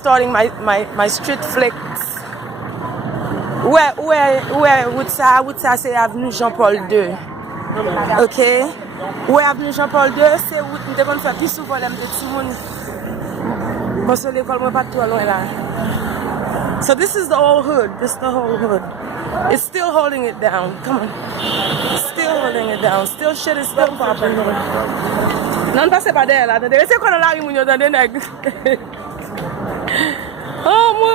starting my street flicks. Where would ça c'est avenue Jean-Paul II. OK? Où avenue Jean-Paul II, c'est où nous devons faire plus souvent les petits monde. Parce que l'école n'est pas trop loin là. So this is the whole hood. This is the whole hood. It's still holding it down. Come on. Still holding it down. Still shit is still popping. Non, ne passez pas derrière là. C'est quoi la rue, dans des nègres? Oh, moi.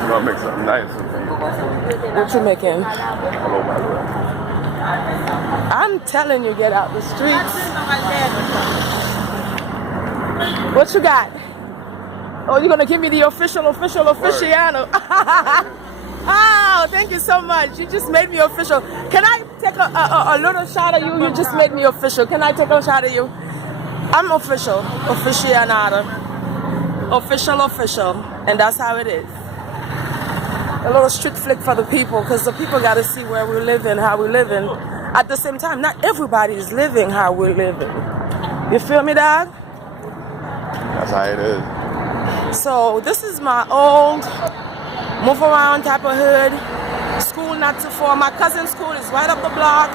You're gonna make something nice. What you making? Hello, my love. I'm telling you, get out the streets. What you got? Oh, you're gonna give me the officiano. Oh, thank you so much. You just made me official. Can I take a little shot of you? You just made me official. Can I take a shot of you? I'm official. Officianata. Official. And that's how it is. A little street flick for the people, because the people got to see where we're living, how we're living. At the same time, not everybody is living how we're living. You feel me, dog? That's how it is. So this is my old move around type of hood. School not too far. My cousin's school is right up the block.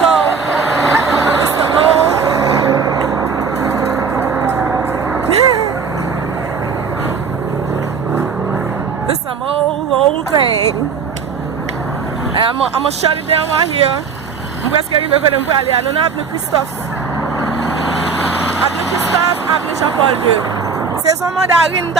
So it's the old. This is some old thing. And I'm gonna shut it down right here. I'm going to arriver à aller. I don't have no Christophe. Avenue Jean-Paul II. C'est son mandarine.